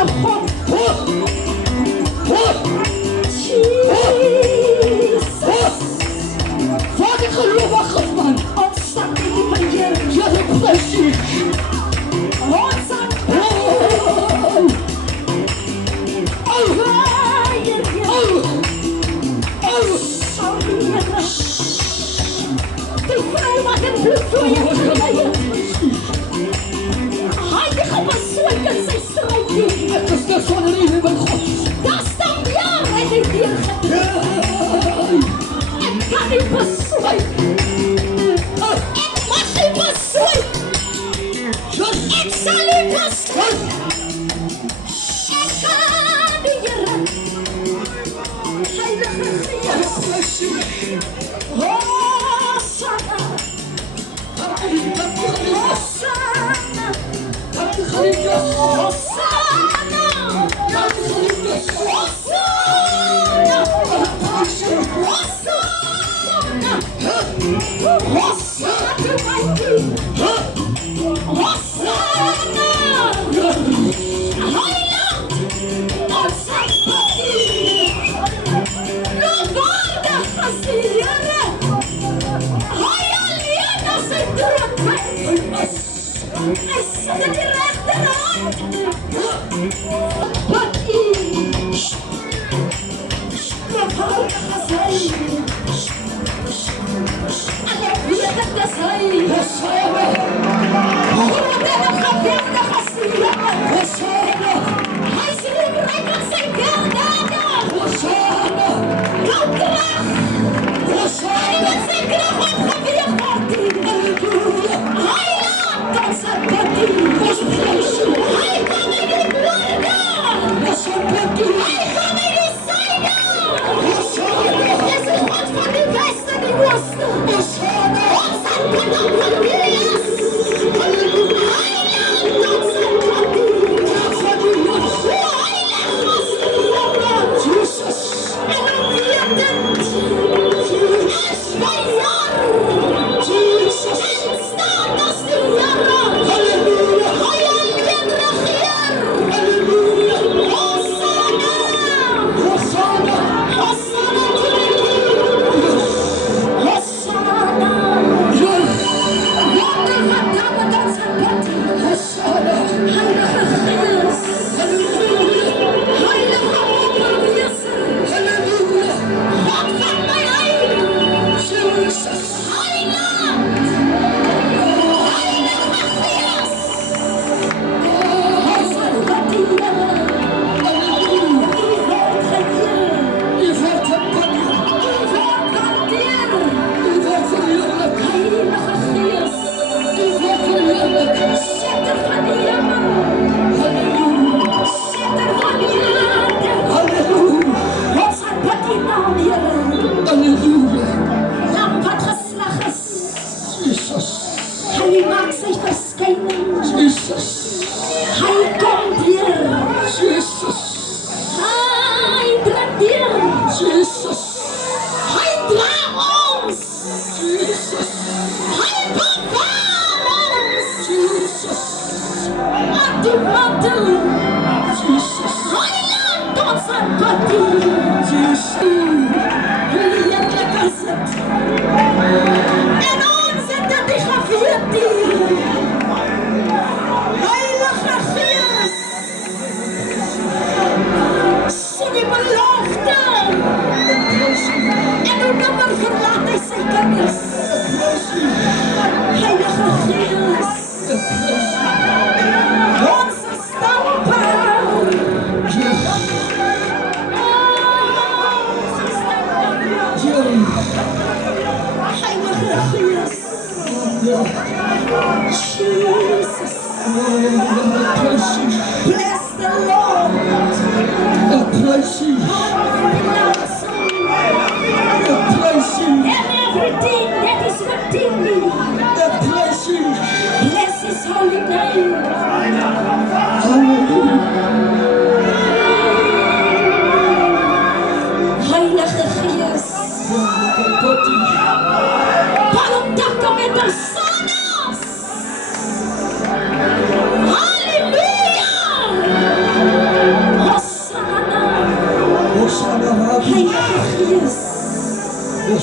onze God. Vader, gelovige man, ons sak die liewe Heer, Heere precies. Ons sak die vrou wat in bloedvloeie gelei het. Heilige besoek in sy strijdie. Ek is dus van die liewe God. Daar staan jaar en die deur gedreven. Ek kan nie besoek. Ek mag nie besoek. Ek sal nie besoek. Ek kan die Heere. Heilige Gees. Hosanna. Hosanna. Hosanna. Hosanna to my King. Hosanna. Heiland. Hosanna. Loofwaardig is die Heere. Hy alleen as sy troon is. Hy sit in die regterhand. Wat loofwaardig is hy. En ek weet het is hy. Hosanna. Groot en geweldig is die Heere. Hosanna. Hy is liefryk aan sy weldade. Hosanna. Jou krag. Hosanna. Hy met sy krag opgeweeg word. Heiland ons aanbid. Ons prys U. Hy kom in die woorde. Ons aanbid U. Hy kom in die syne. Hosanna. Dis die God van die weste en die ooste. Hosanna. Ons aanbid aan Cornelius. Halleluja. Heiland ons aanbid U. Heiland ons aanbid. Jesus. En dan weet dit. As my jaar. Jesus. En staan as die Heere. Halleluja. Hy alleen regeer. Halleluja. Hosanna. Hosanna. Hosanna to the King. Hosanna. Wonderlijke dagen dat zijn bed. Hosanna. Heilige Gees. Halleluja. Heilige opperwezen. Halleluja. God van my heil. Jesus. Heiland. Heilige Gees. Ons aanbid die Heere. Halleluja. U word geëer. U word aanbid. U word waardeer. U word verheerlik. Heilige Gees. U word verheerlik. Setter van die hemel. Halleluja. Setter van die aarde. Halleluja. Ons aanbid die naam Heere. Halleluja. Lam wat geslag is. Jesus. Hy maak sy verskyning. Jesus. Hy kom weer. Jesus. Hy bring weer. Jesus. Hy dra ons. Jesus. Hy bewaar ons. Jesus. Aan die mantel. Jesus. Heiland ons aanbid U. Jesus. Heerlik is het. En ons het dit nie geweet nie. Heilige Gees. Sien die belofte. En hoe nimmer verlaat hy sy kinders. Heilige Gees. Ons is dankbaar. Ons is dankbaar.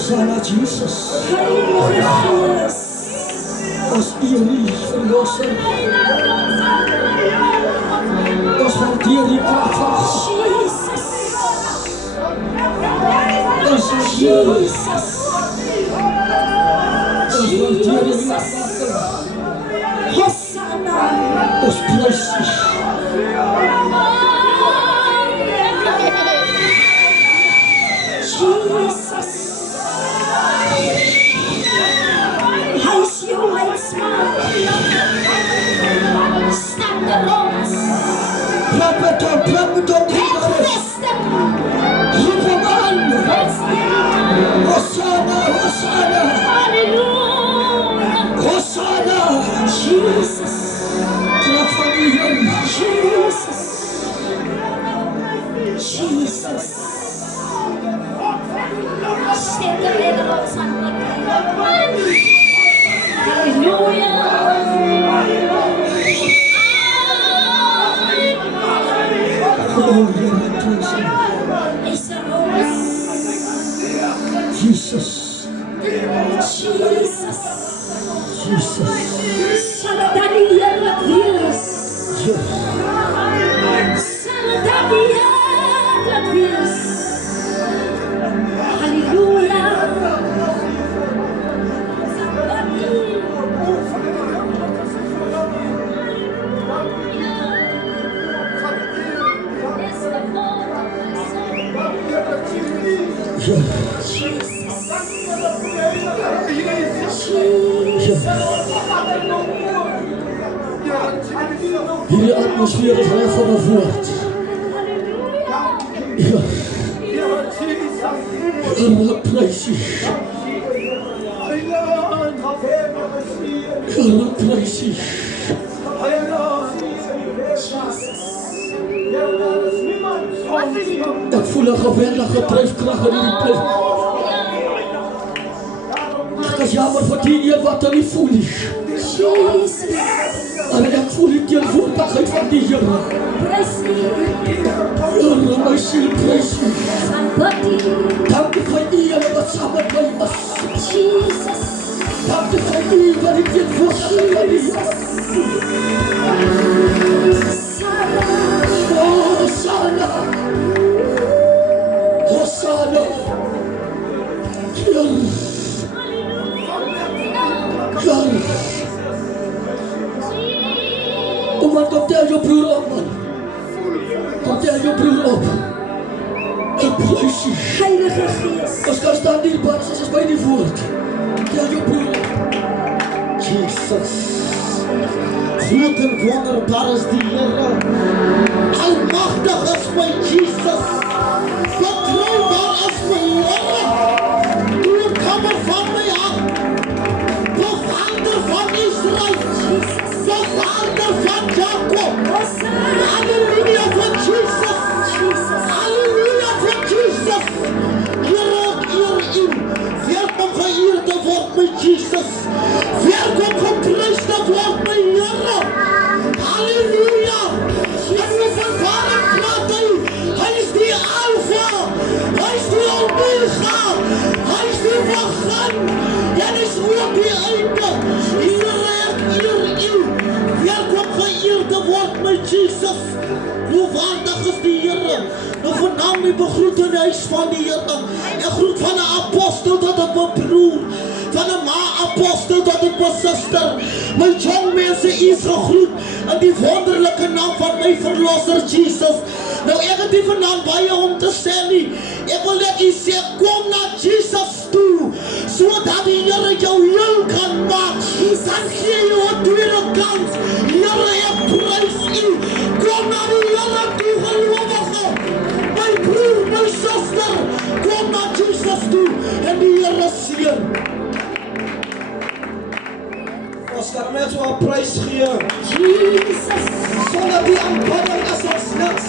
Hosanna Jesus. Heilige Geest. Ons eer U verlosser. Ons waardeer die kracht van God. Jesus. Ons waardeer U. Jesus. Ons waardeer U. Hosanna. Ons prys U. Jesus. Hij is je leidsman. Stand erop. Plak met op, Het westen. roep hem aan. Het Hosanna, Hosanna, Halleluja. Hosanna. Jesus. Kracht van U, Heer. Jesus. Jesus. Stem de nederlands aan. Halleluja. Oh, Heer, praise U. Is er roos. Jesus, Jesus. Jesus. Salat aan die Heer wat wees. Ja. Salat aan die Heer wat wees. Halleluja. Ja. Hierdie atmosfeer is reg van 'n woord. Ja. Here, prys U. Here, prys U. Ek voel 'n geweldige dryfkrag in hierdie plek. Ek is jammer vir die een wat nie voel nie. Jesus. En ek voel die teenwoordigheid van die Here. Prys U. Here, my siel prys U. Aanbid U. Dankie vir U en wat saam met my is. Jesus. Dankie vir U wat die teenwoordigheid van die Here. Hosanna. Hosanna. Here. Here. Kom aan, kom tel jou broer op, man. Kom tel jou broer op. Ek prys U. Heilige Geest. Ons kan staan hier, Bars, as ons by die woord. Tel jou broer op. Jesus. Groot en wonderbaar is die Here. Almagtig is my Jesus. Betrouwbaar is my Here. Oorkomer van my hart. Bewaarder van Israel. Bewaarder van Jacob. Halleluja van Jesus. Halleluja van Jesus. Here, ek eer U. Welkom geëerd te word my Jesus. Welkom geprys te word my Here. Halleluja. En met vervaring praat hy is die Alpha, hy is die Omega, hy is die begin, en hy is ook die einde. Here, ek eer U. Welkom geëerd te word my Jesus. Hoe waardig is die Here. Nou vanavond my begroet in die huis van die Here. Ek groet van 'n apostel tot op 'n broer, van 'n ma-apostel tot op 'n suster. My jong mense is gegroet in die wonderlike naam van my verlosser Jesus. Nou ek het nie vanaand baie om te sê nie. Ek wil net U sê, kom na Jesus toe, sodat die Here jou heel kan maak. Dan gee jy 'n tweede kans. Here, ek prys U. Kom na die Here toe, gelowige. My broer, my suster, kom na Jesus toe en die Here seën. Ons kan net so 'n prys gee. Jesus. Sonder die aanbidding is ons niks.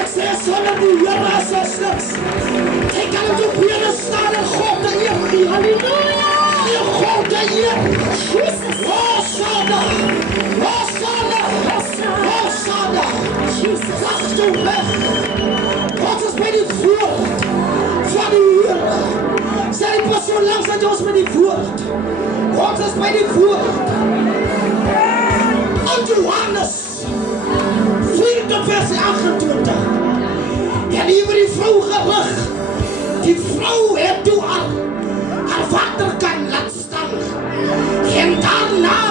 Ek sê sonder die Here is ons niks. Ek kan op die bene staan en God te eer gee. Halleluja. Gee God te eer. Jesus. Hosanna. Hosanna. Hosanna. Jesus. Wacht jou weg. God is by die woord van die Here. is by die woord. In Johannes 4 vers 28. En hier word die vrou gerig. Die vrou het toe haar waterkan laat staan. En daarna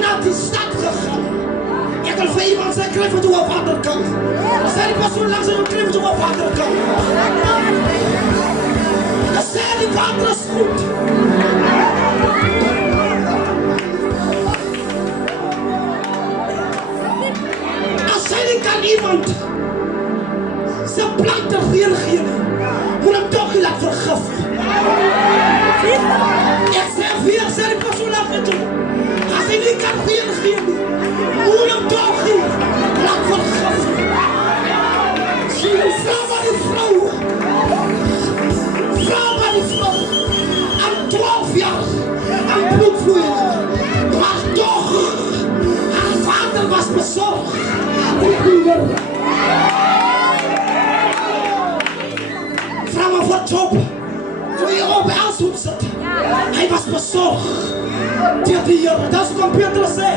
naar die stad gegaan. Ik wil voor iemand zeggen, krijg wat u op waterkan. Zei die persoon langs en krijg wat u op waterkan. Dan zei die water is goed. Als zij niet kan iemand zijn planten reageren, moet hem toch niet laten vergiften. Ik zeg weer, zei die persoon laten doen. Als hij niet kan reageren, moet hem toch niet laten vergiften. Vrouw maar die vrouw. Vrouw maar die vrouw. Aan 12 jaar. Aan bloedvloeien. Maar toch, haar vader was bezorgd. Vrouw maar voor job. Toen je op Elshoek zat. Hij was bezorgd. Tegen die Heer. Dat is wat Petrus zei.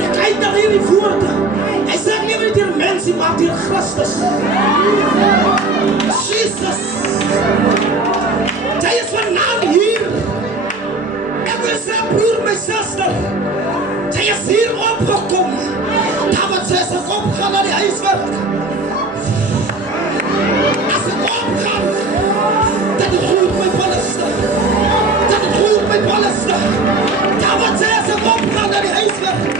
Je kijkt naar hierdie woorden. Hij zegt niet meer tegen mensen, maar tegen Christus. Jezus. Hij is vandaan hier. Ik wil zeggen, broer, mijn zuster. Hij is hier opgekomen. Dat wat zij is opgaan naar die huiswerk. Als ik opgaan, dat het goed met Palestina. Dat het goed met Palestina. Dat wat zij is opgaan naar die huiswerk.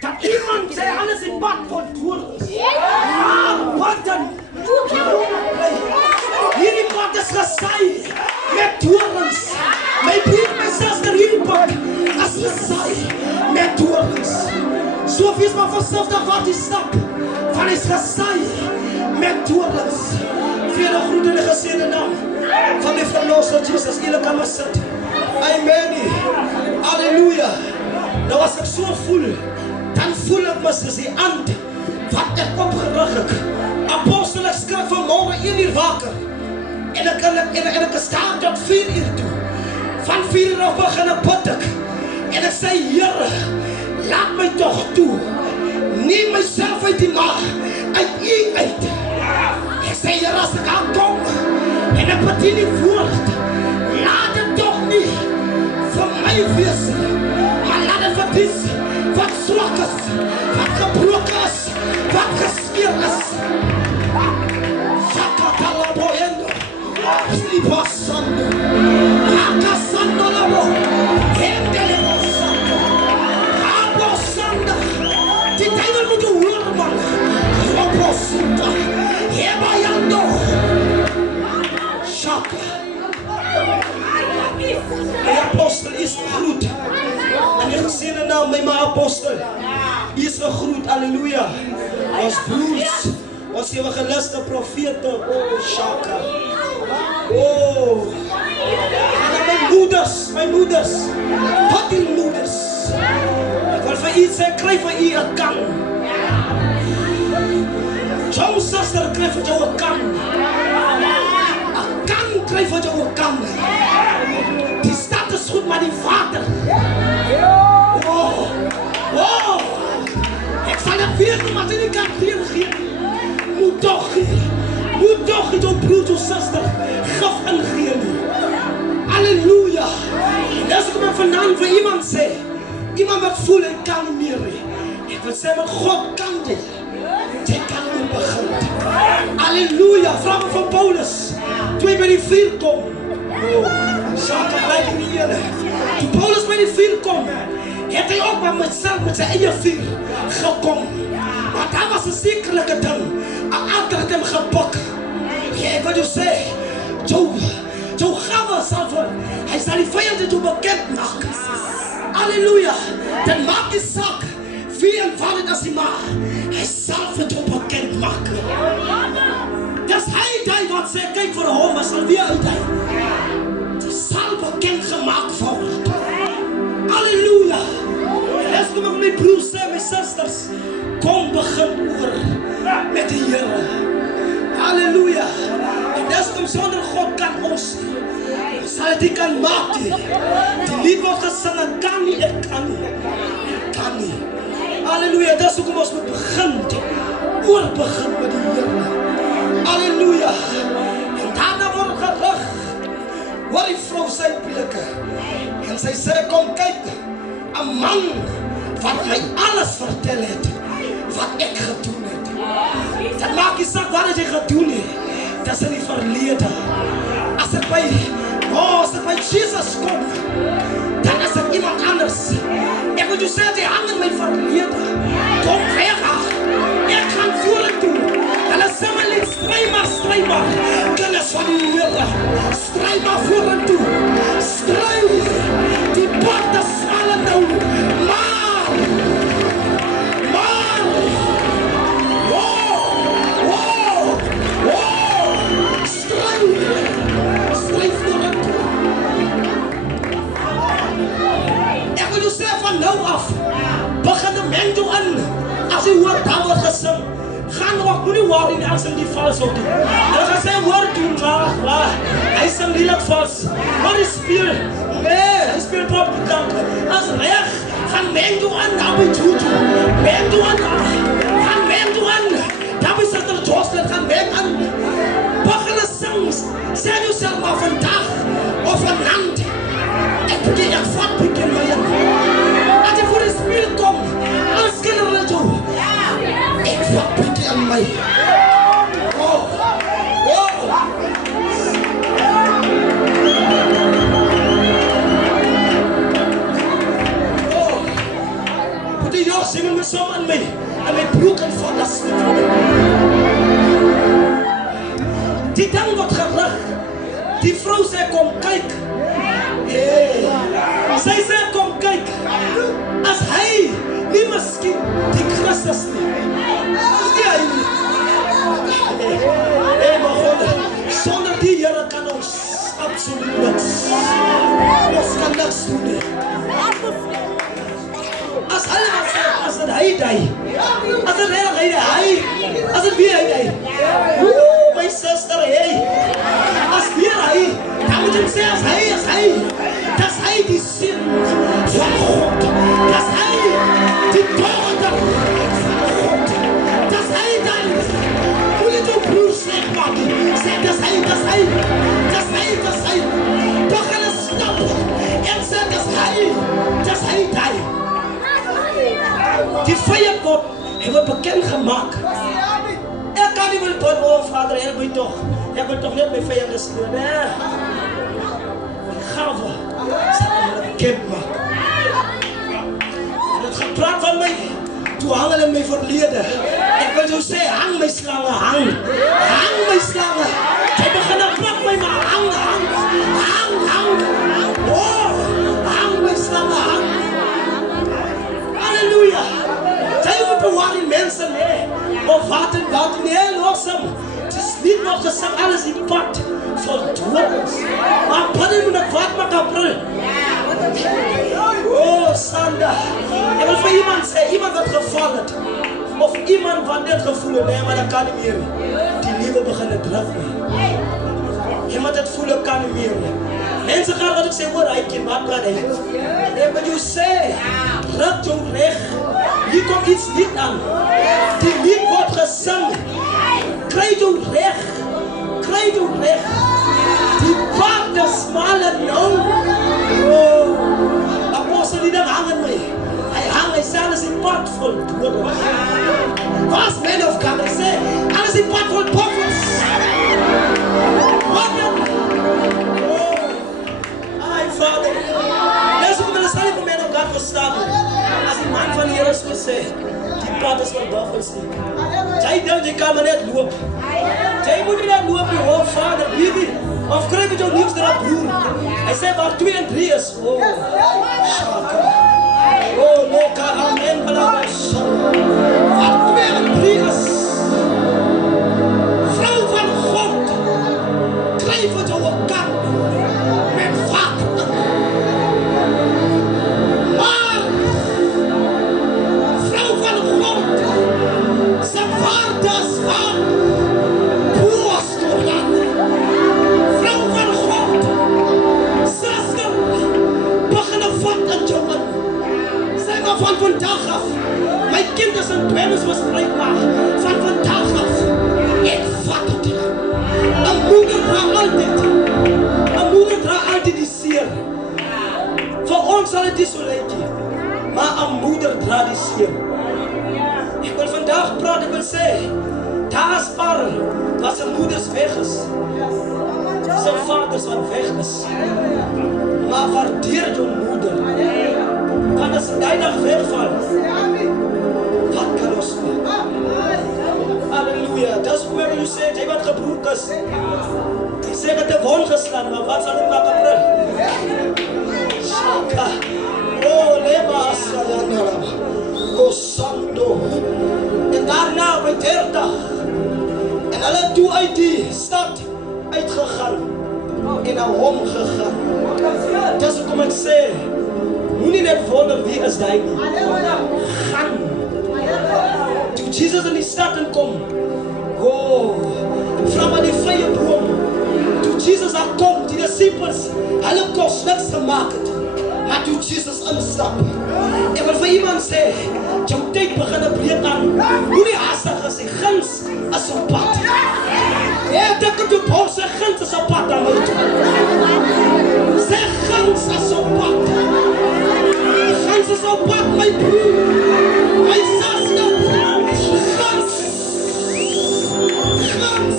Dat iemand zei alles in bad voor toerens. Wat dan? Hierdie pad is gesaai met toerens. Mijn broer, mijn zuster, hierdie pad is gesaai met toerens. Zo wees maar vanzelf wat die stap van is gesaai met toerens. Vele groeten in de gezinde naam van de verloster Jezus. Jullie kan maar zitten. Amen. Halleluja. Nou als ik zo voel, dan voel ik me zoals die ant wat ik opgerig. Apostel, ik schrijf vanmorgen 1 uur wakker. En ik sta tot 4 uur toe. Van 4 uur af beginnen bid ik. En ik zei, Heer, laat mij toch toe. Neem mijzelf uit die maag, uit U uit. Ik zei, Heer, als ik aankom en ik bedien die woord, laat het toch niet voor mij wees. Maar laat het wat is, wat zwak is, wat gebroken is, wat geskeerd is. Sakatala boyendo, slipasando, akasando labo, hendelebo sando, abosanda. Die duivel moet horen, man. Robosuta, hebayando, shaka. De apostel is gegroet. En je gezinde naam bij mijn apostel is gegroet, halleluja. Ons broers, ons evangelisten, profeten, oh shaka. Oh. En mijn moeders, wat die moeders. Ik wil van u zeggen, krijg van u een kan. Jouw zuster krijgt van jou een kan. Een kan krijgt van jou een kan. Die stad is goed, maar die vader. Wow. Wow. Ik zal het weer doen, maar ze niet kan reageren. Moet toch jouw broer, jouw zuster, gaf en geven. Halleluja. En als ik me vandaan voor iemand zei, iemand wat voelen, ik kan niet meer. Ik wil zeggen, maar God kan dit. Hij kan niet beginnen. Halleluja. Vragen van Paulus. Toen hij bij die 4 komt. Oh, Satan blijkt niet eerlijk. Toen Paulus bij die 4 komt, heeft hij ook maar met zijn eigen 4 gekomen. Maar dat was een zekerlijke ding. Een ander had hem gepakt. Ja, ik wil je zeggen, zo gaan we Hij zal die vijanden toe bekend maken. Halleluja. Dan maakt die zak. Wie en wat het als hij mag. Hij zal het toe bekend maken. Dat is hij die wat zegt. Kijk voor hem. Maar zal weer uit hij. Die zal bekend gemaakt worden. Halleluja. En als ik mijn broers en mijn zusters. Kom begin oor. Met de Heer. Halleluja. En dat zonder God kan ons. Zal het die kan maken. Die lied wordt gezongen. Kan niet. Het kan niet. Het kan niet. Halleluja. Dat is ook om ons moet beginnen. Oor begin met de Heer. Halleluja. En daarna wordt het gerig. Waar die vrouw zijn blikken. En zij zei kom kijken. Een man. Wat mij alles verteld heeft. Wat ik gedaan heb. Dat maakt niet uit wat hij gedaan heeft. Dat is in het verleden. Als ik bij Jezus kom, dan is het iemand anders. Ik moet je zeggen, die hangen mijn verleden. Kom weg. Ik ga voelen toe. En dan zijn we niet strijd maar. Kennis van die Heer. Strijd maar voelen toe. Strijd. Die borden smallen nou. Maar. Van nou af, begin de mengel aan. Als je hoort dat wordt gezongen, gaan we ook niet worden als die vals op doen. En dan gaan ze woord doen, maar hij is een lelijk vals. Maar hij speelt, nee, hij speelt op de dank. Als recht, gaan mengel aan, dan ben je goed. Mengel aan, gaan mengel aan. Dan ben je er trots, gaan mengel aan. Begin de zang, zeg jezelf maar vandaag of vanavond. Ik begin echt vat beginnen met je. Als je voor de spirit komt, als kinderen toe. Ik vat beginnen met je. Oh. Moet je jou zingen met zo'n aan mij. En mijn broek en van dat stuk. Die dan wordt gericht. Die vrouw zei kom kijk. Zij zei kom kijk. Als hij niet misschien die Christus niet. Als die hij niet. Nee maar God. Zonder die Heer kan ons absoluut niks. Ons kan niks doen. Als hij wat zegt. Als het hij die. Als het hij. Als het wie hij. Mijn zuster hij. Als weer hij. Dan moet je hem zeggen als hij. Dat is hij die zin van God. Dat is hij die dochter van God. Dat is hij dan. Moet je toch broer slecht maken. Zeg dat is hij. Begin een stap. En zeg dat is hij. Die vijand wordt bekend gemaakt. Ik kan niet meer doen, oh vader, help me toch. Ik wil toch niet mijn vijanden sturen. Nee. Gave. Zal me bekend maken. En het gepraat van mij. Toen hangen in mijn verleden. Ik wil zo zeggen, hang mijn slangen, hang. Hang mijn slangen. Zij beginnen plak mij maar hang. Oh, hang mijn slangen, hang. Halleluja. Zij bewaren mensen, nee. Of water, nee, los hem. Het is niet nog gezegd, alles in pad voor dood. Maar padden moet nog wat met april. Oh, Sanda. Ik wil voor iemand zeggen, iemand wat gevallen. Of iemand wat net gevoelen, nee, maar dat kan niet meer. Die nieuwe beginnen drukken. Iemand het voelen kan niet meer. Mensen gaan wat ik zeg, hoor, hij kan wat kan hij. Ik wil je zeggen, ruk jou recht. Hier komt iets niet aan. Die lied wordt gezongen. Krijg jou recht. Die pad de smalle nou. Oh. Apostel die dan hangen mee. Hij zei alles in pad vol doden. Was man of God? Hij zei alles in pad vol poppers. Wat dan? Oh. Ai vader. Mensen moeten de stelling van man of God verstaan. Als die man van hier is gezegd. Die pad is voor buffels niet. Zij denkt, je kan maar net lopen. Zij moet niet net lopen, oh vader, baby. Of kry met jou liefste dat broer. Hy sê waar 2 en 3 is. Oh, shaka. Oh, leka, amen, blaas. Waar 2 en 3 is. Vrou van God. Kry vir jou 'n kamp. Met vat. Maar, vrou van God. Sy waardes van Boostorland. Vrou van God. Sy begin 'n vat in jou in. Sê maar van vandag af. My kind is in dwelms misbruikbaar. Van vandag af. Ek vat het. 'n moeder dra altyd. 'n moeder dra altyd die seer. Vir ons sal dit nie so lyk nie. Maar 'n moeder dra die seer. Ek wil vandag praat, ek wil sê, daar is paar wat sy moeders weg is. Sy vaders wat weg is. Maar waardeer jou moeder. Want as jy dag wegval, wat kan ons doen? Halleluja, dis hoe jy sê, jy wat gebroken is. Jy sê dat jy wond geslaan, maar wat sal jy maar gebring? Shaka. Oh, lema sayanarama. Oh, santo. En daarna by 30. En hulle toe uit die stad uitgegaan. En na hom gegaan. Dis hoekom ek sê, moenie net wonder wie is die nie. Gaan. Toe Jesus in die stad inkom. Oh, vra maar die vrye boom. Toe Jesus daar kom, die disciples, hulle kos niks gemaak het. Maar toe Jesus instap. Ek wil vir iemand sê, jou tyd begin breek aan. Moenie haastig as die guns is op pad. Ja, dink op jou bors, sy guns is op pad aan my toe. Sy guns is op pad. Guns is op pad, my broer. My Saskia. Guns. Guns.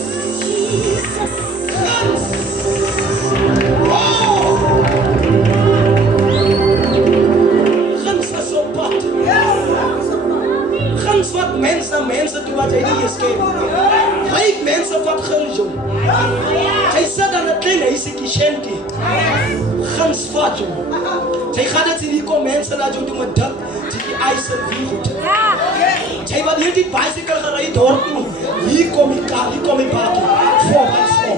Guns. Oh. Guns wat mense doen wat jy nie eens ken. Ryk mense wat guns jou. Jy sit aan 'n klein huisiekie shanty. Guns vat jou. Jy gaan dit sien, hier kom mense na jou doen met dik, die eis en wie goed. Jy wat hier die bicycle gery dorp toe. Hier kom die kar, hier kom die bakkie. Voor en voor.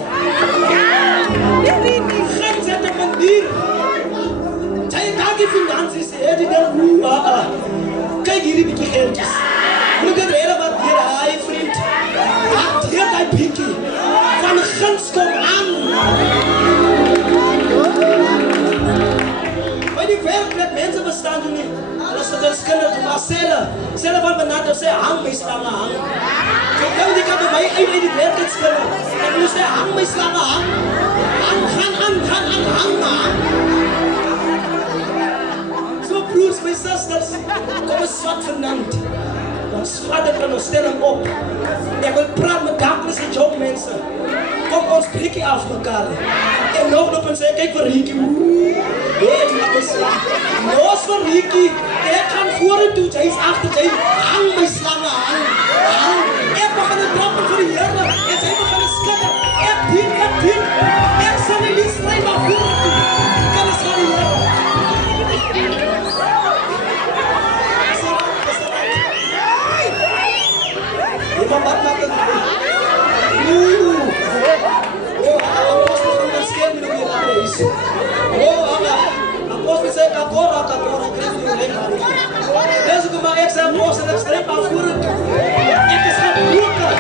Guns het 'n manier. Jy kan die finansies hê, die ding. Kyk hierdie bietjie geldjies. Moet dit hele wat hier, hy vriend. Wat hier die bietjie. Van guns kom aan. By die werk met mense bestaan doen nie. Hulle sit in skinder doen, maar selle van benaderd sê, hang my slange hang. Ek dink die kan by my uit die werk het skinder. Ek moet sê, hang my slange hang. Hang, hang. Broers, my sisters, kom ons vat vanaand. Ons vader kan ons stel hem op. Ek wil praat met dankens en jong mense. Kom ons prikkie af mekaar. En nog op en sê, kyk vir Riekie. Los vir Riekie. Ek gaan voor en toe, jy is achter, jy hang my slange hang. Ek begin het trappen vir die Heere. En jy begin het skitter. Ek dien. Ek sal nie lief stryd maar voor en toe. Kan ons van die Heere. Wat maak het? Apostel van die stem in die reis. Apostel sê, kakora, krijg je die reis. Deze kom maar, ek sê apostel, ek streep aan voeren. Ek is gebroken.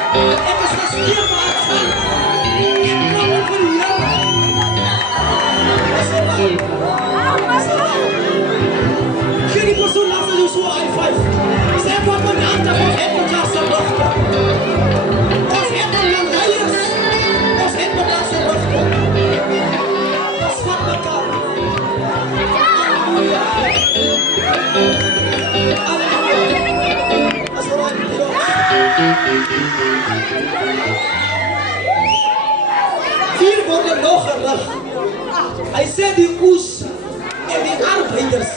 Ek is gesteerd, maar ek gaan. Ek kom op voor die Heere. Geen die persoon laat jou so high five. Sê wat my hand af, ons het mekaar sy luchte. Ons het mekaar leiders. Ons het mekaar sy luchte. Ons vat mekaar. Halleluja. As right, hier word nog gerig. Hy sê die oes en die arbeiders.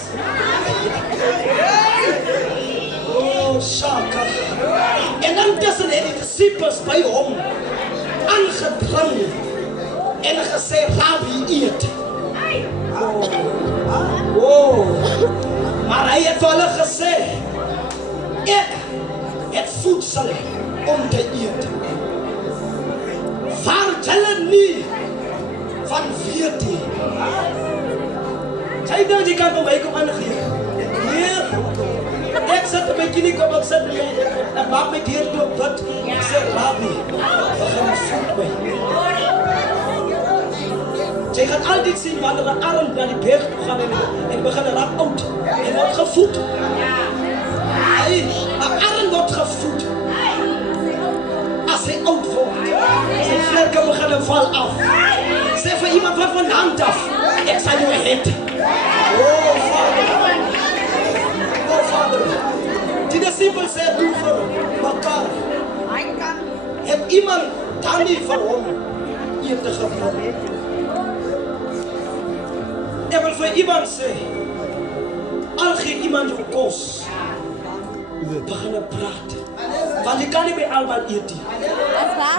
Oh, Shaka. En dan tussen het die disciples by hom aangedring. en gesê, Rabbi, eet. Oh. Maar hy het vir hulle gesê, ek het voedsel om te eet. Vertel hulle nie van weet jy. Sy dink jy kan vir my kom aangee. Nee, ek sit op my knie kom ek sit en maak my deur toe wat ek sê Rabbi, begin voed my. Jy gaan altyd sien wanneer 'n arm na die berg toe gaan en begin raak oud en word gevoed. 'n arm word gevoed. As hy oud word, sy vlerke begin val af. Sê vir iemand wat van hand af, ek sal jou red. Oh Vader. Oh Vader. Die disciples sê toe vir mekaar, het iemand dan nie van hom ete gebring? Ek wil vir iemand sê, al gee iemand jou kos, begin praat. Want jy kan nie by almal eet nie.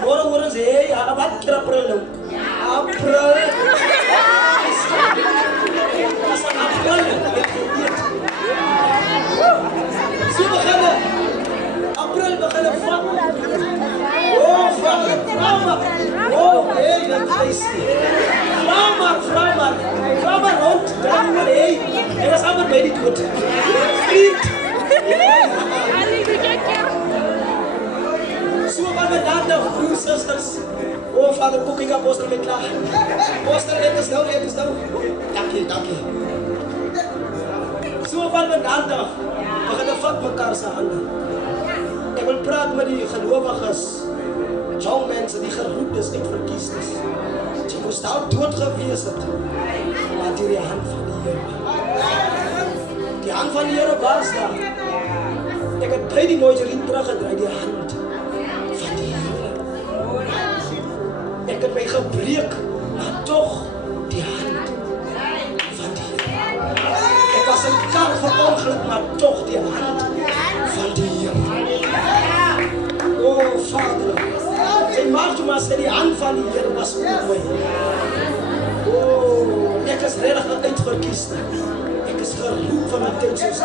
Hoor sê, hey, wat keer April nou? April. As aan April eet. So begin April begin vat. Oh, Vader, oh, hey, dat is nie. Vrouw maar rond, dan maar hey. En dat is allemaal bij die dood. Vriend. So wat we daar nou, broers, sisters. Oh, Vader, koek ik apostel mee klaar. Apostel, dit is nou. Dankie. So wat we daar nou, we gaan vat mekaar se hande. Ek wil praat met die gelowiges, jong mense die geroep is en verkies is. Jy moes daar dood gewees het, maar deur die hand van die Here. Die hand van die Here was daar. Ek het by die mooi teruggedraai, die hand van die Here. Ek het my gebreek, maar toch die hand van die Here. Ek was in kar verongeluk, maar toch die hand van die Here. Oh Vader, en maak jy maar sê die hand van die Here was op my. Oh, ek is redig uitverkies. Ek is geroep van my tyd soos dit.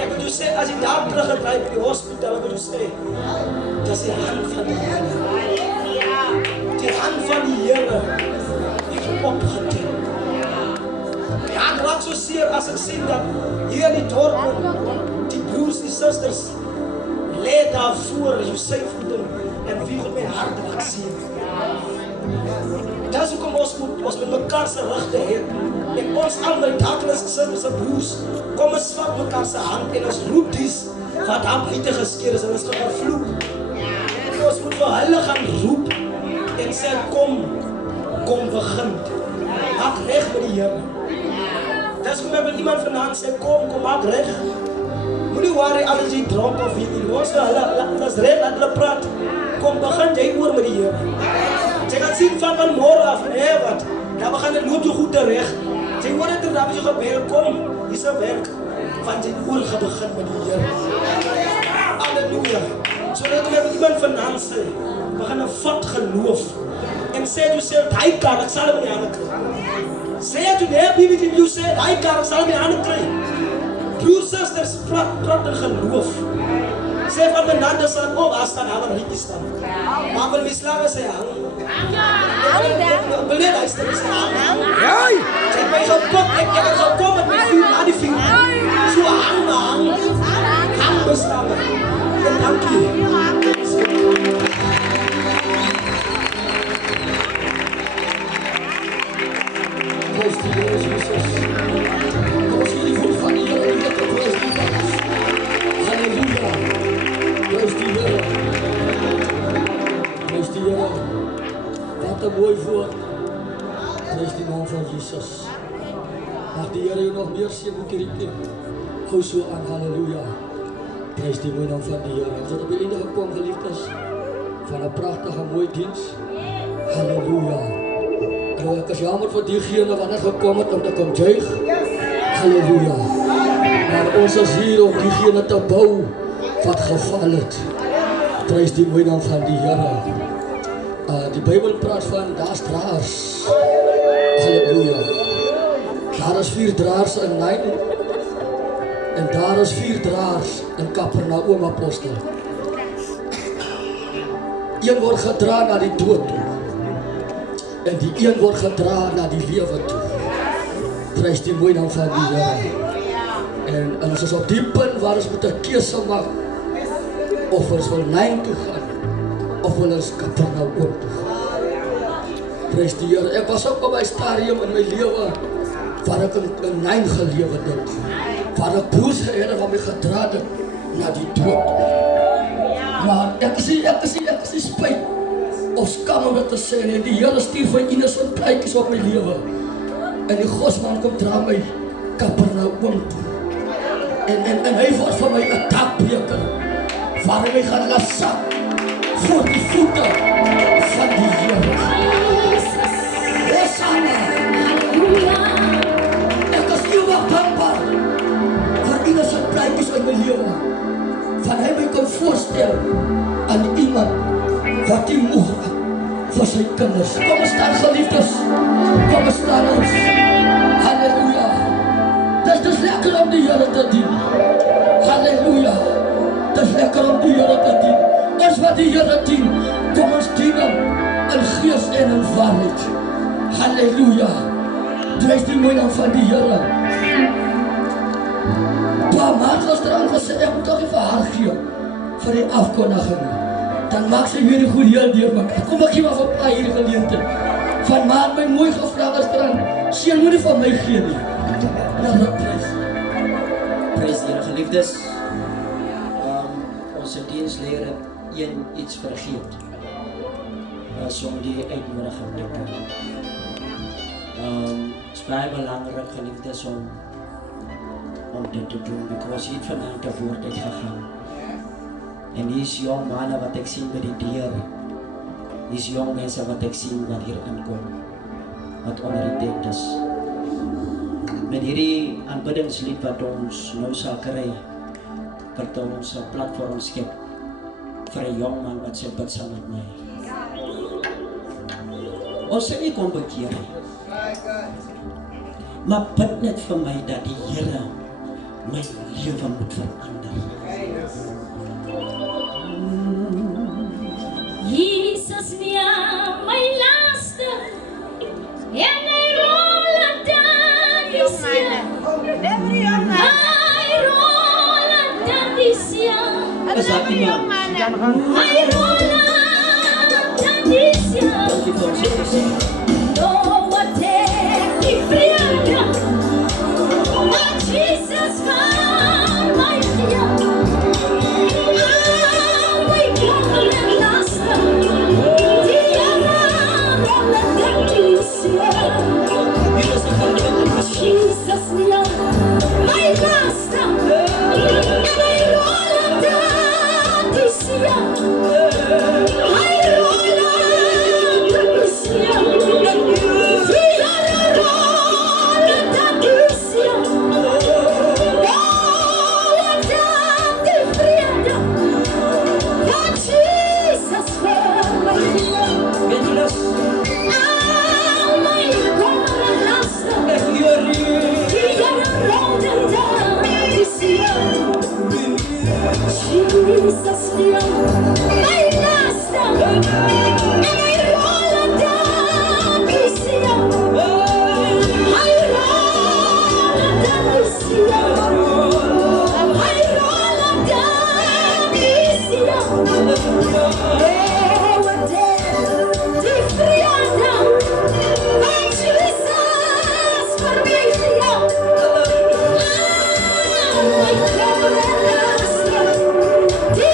Ek moet jou sê, as jy daar teruggedraai by die hospitaal, ek moet jou sê, dat is die hand van die Here. Die hand van die Here het opgetel. Die hand raak so seer as ek sien dat hier in die dorp, die broers, die sisters, lê daar voor jou sy voeten en wie God my hart laat sien. Dat is hoekom ons met mekaar se rigte het. En ons albei dagelijks gesit as 'n broers, kom ons vat mekaar se hand en ons roep dies wat daar buite geskeer is en ons gaan vervloek. Ons moet vir hulle gaan roep en sê kom begin. Maak reg met die Here. Dis hoekom ek wil iemand vanaand sê kom maak reg. Moenie worry alles jy dronk of jy nie. Ons hulle is reg, laat hulle praat. Kom begin jy oor met die Here. Jy gaan sien van môre af, nee wat. Dan begin dit loop jou goed reg. Jy hoor dit dan as jy gebeur kom, dis 'n werk van jy oor begin met die Here. Halleluja. So dat jy iemand vanaand sê, begin 'n vat geloof en sê jy self, hy kan, ek sal hom nie aan kry. Sê jy nee, Bibel jy sê, hy kan, ek sal hom nie aan kry. Broers, sisters, praat in geloof. Sê van benande staan op, as staan alle rietjies staan. Maar wil mislawe sê hang. Wil net luister, sê hang. Ek het my gekom met my vuur na die vuur. So hang. Hang mislawe. En dankie. Prys die Here Jesus. Kom ons gee die voet van die Here, die prys die Here. Halleluja. Prys die Here. Prys die Here. Wat 'n mooi woord. Prys die naam van Jesus. Mag die Here jou nog meer seën met hierdie. Hou so aan, halleluja. Prys die mooi naam van die Here. Ons het op die einde gekom, geliefdes, van 'n pragtige mooi diens. Halleluja. Nou, ek is jammer vir diegene wat net gekom het om te kom juig. Halleluja. Maar ons is hier om diegene te bou wat geval het. Prys die mooi naam van die Here. Die Bijbel praat van, daar's draers. Halleluja. Daar is 4 draers in Nain. En daar is 4 draers in Kapernaum apostel. Een word gedra na die dood toe. En die een word gedra na die lewe toe. Prys die mooi naam van die Here. En ons is op die punt waar ons moet 'n keuse maak. Of ons wil Nain toe gaan, of wil ons Kapernaum toe gaan. Prys die Here. Ek was ook op 'n stadium in my lewe waar ek in Nain gelewe het. Waar ek broers gehad het wat my gedra het na die dood. Maar ek is spyt of skam om dit te sê, en die Here stuur vir innocent pleitjies op my lewe. En die Godsman kom dra my Kapernaum toe. En hy word vir my 'n dakbeker waar hy my gaan laat sak voor die voete van die Here. Hosanna! Halleluja! Ek is ewig dankbaar vir innocent pleitjies in my lewe. Van hy my kon voorstel aan iemand wat die moeg vir sy kinders. Kom ons staan geliefdes, kom ons staan ons. Halleluja. Dis lekker om die Here te dien. Halleluja. Dis lekker om die Here te dien. Ons wat die Here dien, kom ons dien hom in gees en in waarheid. Halleluja. Prys die mooi naam van die Here. Maar was er al gesê, ek moet toch even haar gee vir die afkondiging. Dan maak sy weer die goed heel deur mekaar. Kom ek hier maar vir paar hierdie geleente. Van maat my mooi gevra was er aan, seun moet nie van my gee nie. Nou dat prys. Prys die Here, geliefdes. Onze dienstleer het iets vergeet. Om die uitnodiging te kry. Het is baie belangrijk, geliefdes, om dit te doen, because hier vandaan te woord uitgegaan. En hier is jong mannen wat ek sien by die deur. Hier is jong mense wat ek sien wat hier inkom, wat onder die tent is. Met hierdie aanbiddingslied wat ons nou sal kry, wat ons 'n platform skep vir 'n jong man wat sê bid saam met my. Ons sê nie kom bekeer nie, maar bid net vir my dat die Here my lewe moet verander. Jesus neem my laste en hy rol het aan die see. Hy rol het aan die see. Is dat iemand? Hy rol het aan die see. Dankie vir ons te sê. No one take die vrede. Maar Jesus van my Heer. Jesus, my master, and I roll down this year. I roll down this year. We are roll down this year. Roll down the freedom. Oh, Jesus, for my Heer. Wendelos, Oh, my God, master. ek hoor nie. Jesus, my master, and I roll down this year. I roll down this year. I roll down this year. Oh, death, the freedom, but Jesus for me here. Oh, my God, master, the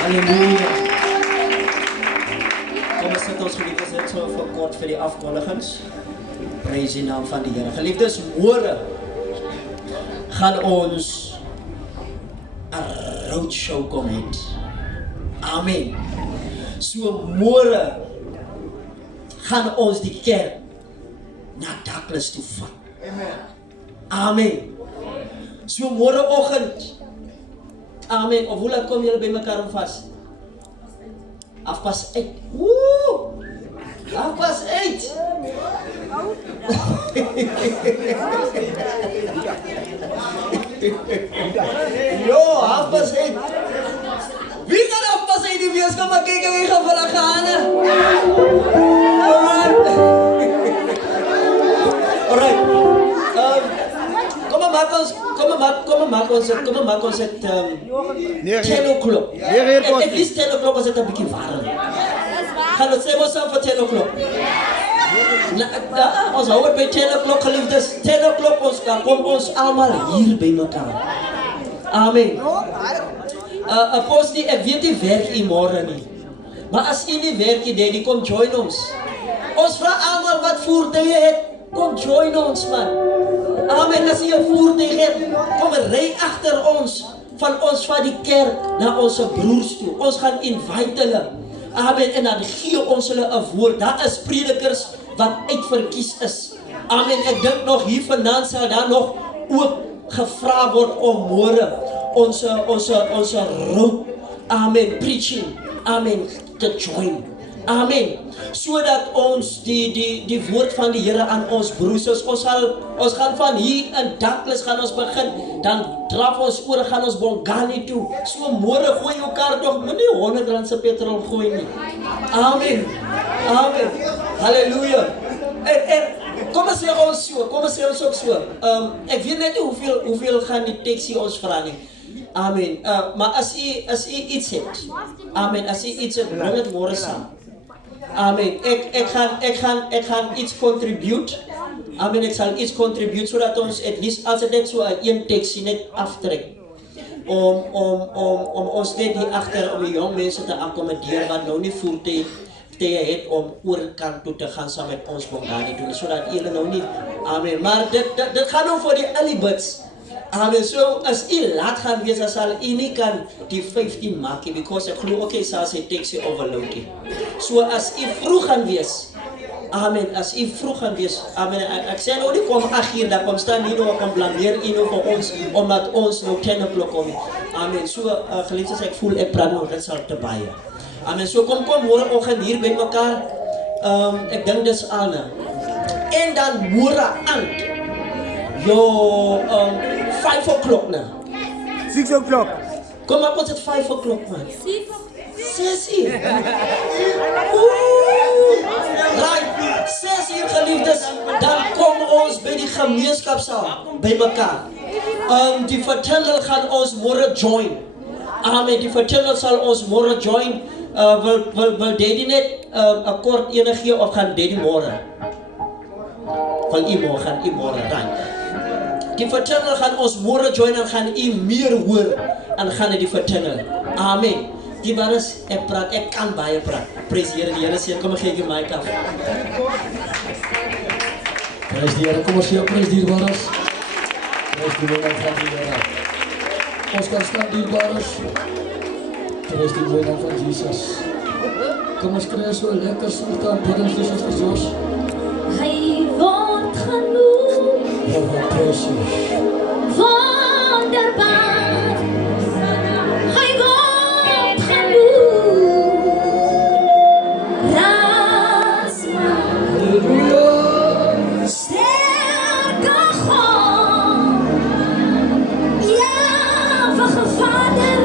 Halleluja. Kom ons sit ons geliefdes net so vir kort vir die afkondigings. Prys die naam van die Here. Geliefdes, môre gaan ons 'n roadshow kom hê. Amen. So môre gaan ons die kerk na Douglas toe vat. Amen. Amen. So môreoggend. Amen. Of hoe laat kom julle by mekaar om vas? 8:30. Woe! 8:30. Jo, 8:30. Wie kan 8:30 wees? Kom maar kyk wie gaan vir gaan. Alright. Kom maar maak ons het 10 o'clock. At least 10 o'clock is het een beetje warm. Gaan we samen samen voor 10 o'clock. Ons houden bij 10 o'clock geliefdes. 10 o'clock dan komen ons allemaal hier bij elkaar. Amen. Apostel, ik weet die werk in morgen niet. Maar als je die werk deed, kom join ons. Ons vragen allemaal wat voertuig je hebt. Kom join ons man. Amen. Als je een voertuig hebt, kom rij achter ons. Van die kerk naar onze broers toe. Ons gaan invite hulle. Amen. En dan gee ons hulle een woord. Dat is predikers wat uitverkies is. Amen. Ik denk nog hier vandaan zal daar nog ook gevraagd worden om morgen onze road. Amen. Preaching. Amen. Te join. Amen. Zodat ons die woord van die Here aan ons broers, ons gaan van hier in Douglas gaan ons begin, dan draf ons oor, gaan ons Bongani toe. So môre gooi jou kar toch, moenie R100 se petrol gooi nie. Amen. Amen. Halleluja. En kom ons sê ons ook so. Ek weet net hoeveel gaan die taxi ons vra nie. Amen. Maar as u iets het. Amen. As u iets het, bring dit môre saam. Amen. Ik ga iets contribute. Amen. Ik zal iets contribute zodat ons at least als het net zo een taxi net aftrekt. Om ons net hier achter om die jong mensen te accommoderen wat nou niet voertuig het om oorkant toe te gaan samen met ons Bongani doen. Zodat jullie nou niet. Amen. Maar dit gaat nou voor die alibits. Amen. So as u laat gaan wees, dan sal u nie kan die 15 maak nie, because ek glo ook hy sal sy taxi overload nie. So as u vroeg gaan wees, amen, as u vroeg gaan wees, amen, ek sê nou nie kom 8 uur, dan kom staan hier nou, kom blameer u nou vir ons, omdat ons nou 10 o'clock kom. Amen. So geliefdes, ek voel ek praat nou, dit sal te baie. Amen. So kom môreoggend hier by mekaar, ek dink dis Anna. En dan môre aand, 5 o'clock now. 6 o'clock. Kom maar, het 5 o'clock man. 6 uur. Right, 6 uur geliefdes, dan kom ons bij die gemeenskapsaal bij elkaar. Die verteller gaan ons môre join. Amen, die verteller zal ons môre join. Wil Daddy net een kort enige of gaan Daddy môre? van u gaan u môre raai. Die vertelling gaan ons môre join en gaan u meer hoor en gaan die vertelling. Amen. Die bares ek praat, ek kan baie praat. Prys die Here, die Here sê kom ek gee jou mic af. Prys die Here, kom ons gee prys die bares. Prys die Here van die Here. Ons kan staan die bares. Prys die Here van Jesus. Kom ons kry so lekker soort aan bidden vir ons. Hy word genoem wonderbaar. Hy word genoem rasbaar. Sterke God, ewige Vader,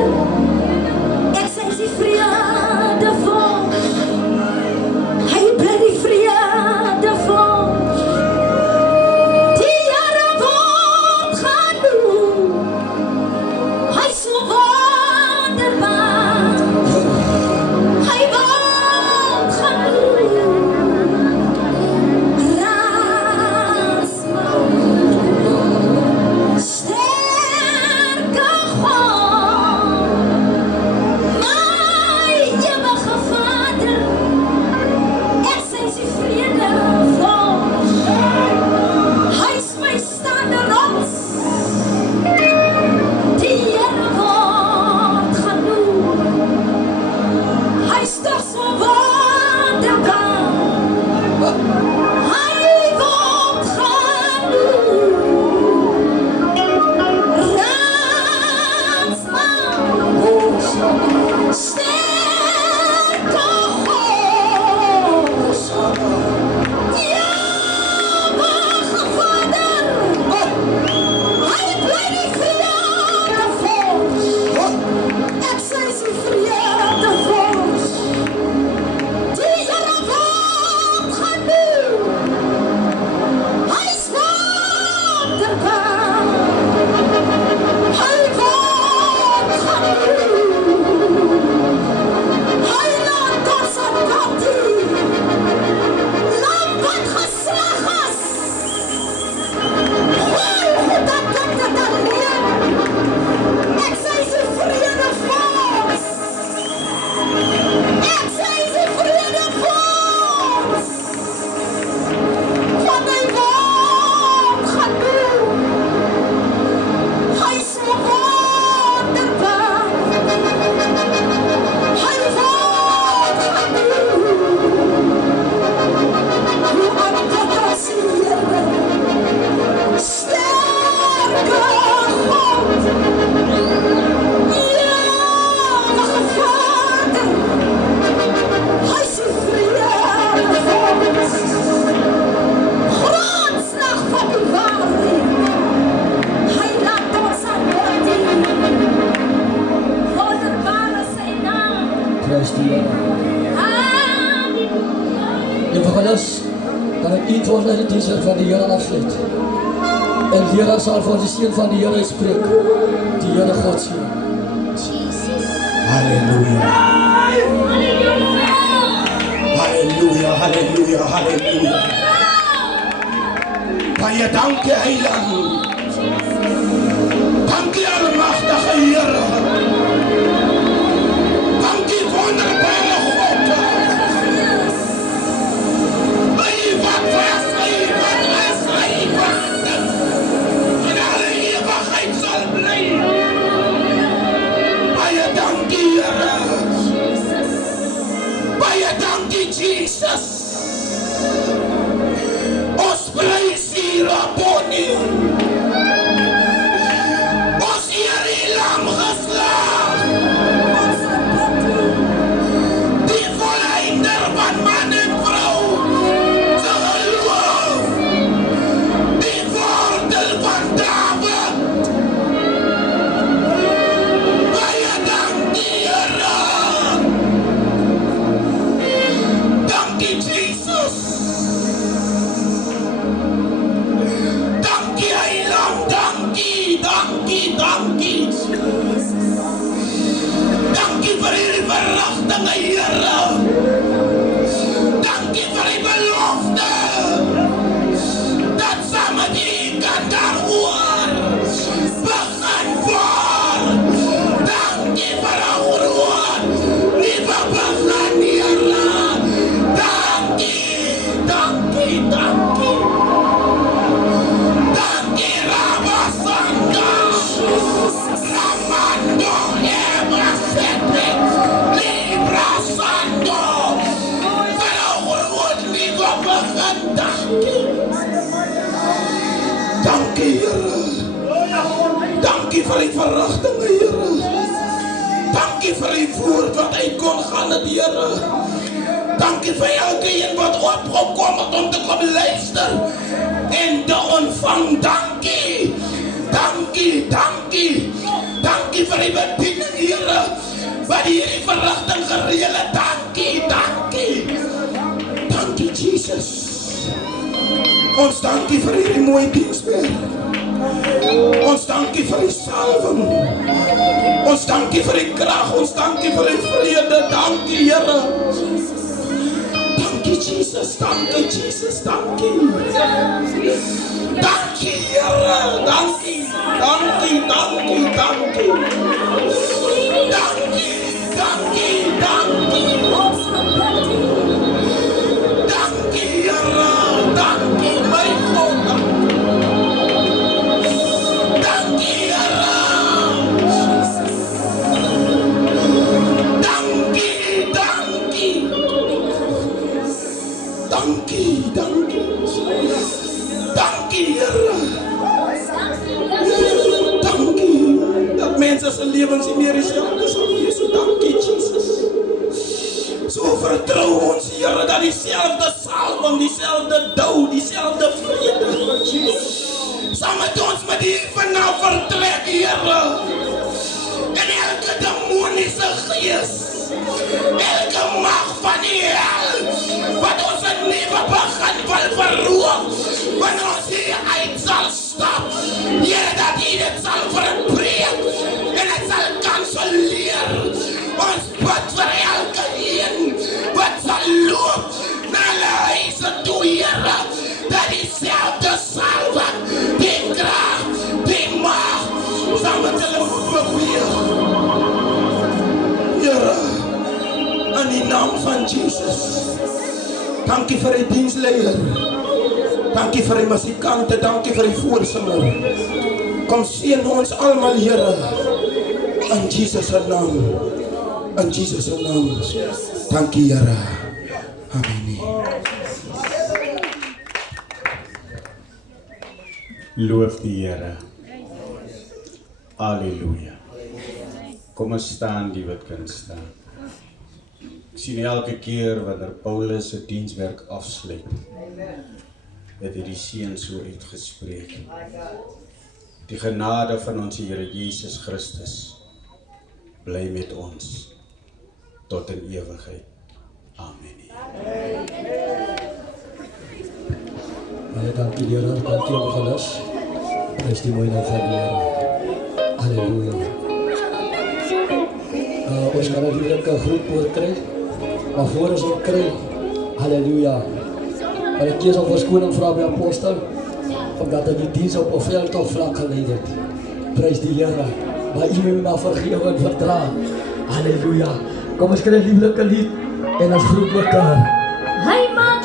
ek sê die vrede vol. Hy bring die vrede vol. Die Here word genoem. Hy is so wonderbaar. Hy word genoem rasbaar. Sterke God, my ewige Vader, ek sê die vrede vol. Hy is my staande rots. Die Here word genoem. Hy is toch so wonderbaar. Hy word genoem rasbaar. Sterke God, ewige Vader, hy bly die vrede vol. Ek sê die vrede vol. Die Here word genoem. Hy is wonderbaar. Hy word genoem. Hy laat ons aan God die lam wat geslag is. Ek sê die vrede vol. Ek sê die vrede vol. Want hy word genoem. Hy is so wonderbaar. Hy word genoem. Hoe aanbid ons die Here. Sterke God, ewige Vader, hy is die vrede vol. Grondslag van die waarheid, hy laat ons aan God dien. Wonderbaar is sy naam. Prys die Here. Halleluja. Lieve alles, kan ek iets van die dienste van die Here afsluit. En die Here sal voor die seën van die Here spreek. Die Here God seën. Jesus. Halleluja. Halleluja. Halleluja, halleluja, halleluja. Baie dankie Heiland. Dankie almagtige Here. Dankie wonderbare God. Hy wat was, hy wat is, hy wat is. In alle ewigheid sal bly. Baie dankie Here. Baie dankie Jesus. Ons prys hier op U. Ons eer U lam vir die verrigtinge, Here. Dankie vir die woord wat uit kon gaan, Here. Dankie vir elke een wat opgekom het om te kom luister en te ontvang. Dankie. Dankie, dankie. Dankie vir die bediening, Here, wat hierdie verrigting gereël het. Dankie, dankie. Dankie, Jesus. Ons dankie vir hierdie mooi dienswerk. Ons dankie vir die salwing. Ons dankie vir die krag. Ons dankie vir die vrede. Dankie, Here. Dankie, Jesus. Dankie, Jesus. Dankie. Dankie, Here. Dankie. Dankie, dankie, dankie. Dankie, dankie, dankie. Dankie, Here. Dankie, my God. Dankie, Here. Dankie, dankie. Dankie, dankie. Dankie, Here. Dankie. Dat mense se lewens nie meer dieselfde sal wees. So dankie, Jesus. So vertrou ons, Here, dat dieselfde salwing, dieselfde dou, dieselfde vrede saam met ons met die vanaf vertrek, Here. En elke demoniese gees, elke mag van die hel, wat ons een nieuwe begin wil verroep, wanneer ons hier uit sal stap, Here, dat hy dit sal verbreek, en het sal kanselleer. Ons bid vir elke een, wat sal loop, na hulle huise toe, Here, dat diezelfde salwing, die kracht, die mag, sal met hulle moet beweeg. Here, in die naam van Jesus, dankie vir die diensleier, dankie vir die musikante, dankie vir die voorsinger. Kom seën ons almal, Here, in Jesus se naam, in Jesus se naam. Dankie, Here. Amen. Loof die Here. Halleluja. Kom ons staan, die wat kan staan. Ek sien elke keer wanneer Paulus se dienswerk afsluit, het hy die seën so uitgespreek. Die genade van ons Here Jesus Christus bly met ons tot in ewigheid. Amen. Baie dankie, Here, dankie om gelus. Prys die mooi naam van die Here. Halleluja. Ons kan natuurlijk een groepwoord kry, maar voor ons ook kry, halleluja. Maar ek kies om verskoning vra by apostel, omdat hy die diens op 'n veldtog vlak geleid het. Prys die Here, maar u moet maar vergewe en verdra. Halleluja. Kom ons kry 'n lieflike lied en ons groep mekaar. Hy maak